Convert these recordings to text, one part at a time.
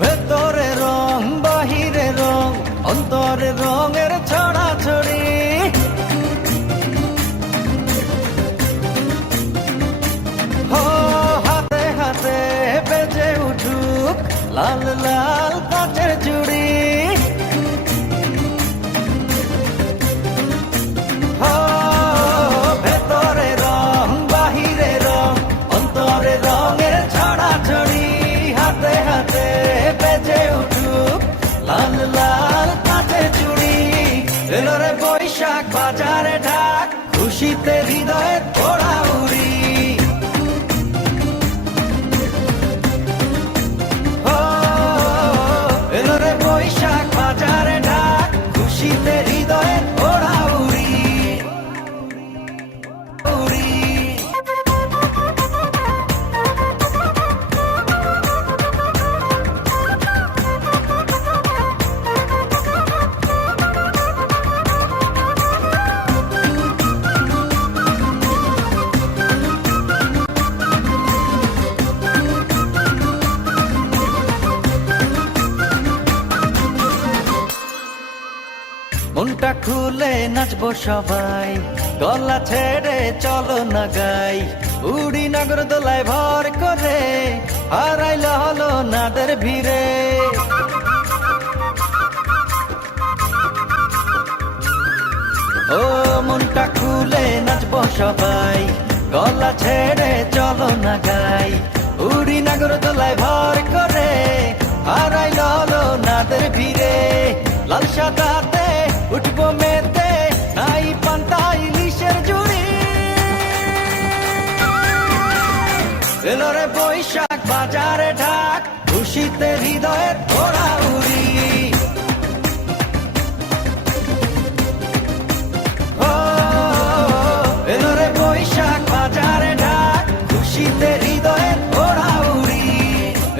ভেতরে রং বাহিরে রং অন্তরে রঙের ছড়াছড়ি হো হাতে হাতে বেজে উঠুক লাল লাল কাচের চুড়ি হো ভেতরে রং বাহিরে রং অন্তরে রঙের ছড়াছড়ি হাতে হাতে বেজে উঠুক লাল লাল কাচের চুড়ি এলো রে বৈশাখ বাজারে ঢাক খুশিতে হৃদয়ে ওড়া উড়ি এলো রে বৈশাখ বাজারে ঢাক খুশিতে হৃদয়ে ওড়া উড়ি উড়ি মনটা খুলে নাচবো সবাই গলা ছেড়ে চলো না গাই উড়ি নগর দোলায় ভর করে হারাইল হলো নাদের ভিড়ে ও মনটা খুলে নাচবো সবাই গলা ছেড়ে চলো না গাই উড়ি নগর দোলায় ভর করে হারাইল হলো নাদের ভিড়ে লাল সাদাতে উঠবো মেতে নাই পান্তা ইলিশের জুড়ি এলো রে বৈশাখ বাজারে ঢাক খুশিতে হৃদয়ের ওড়া উড়ি এলো রে বৈশাখ বাজারে ঢাক খুশিতে হৃদয়ের ওড়া উড়ি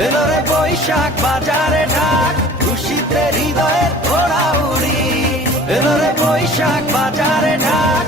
এলো রে বৈশাখ বাজারে ঢাক খুশিতে হৃদয়ের ওড়া উড়ি এলো রে বৈশাখ বাজারে ঢাক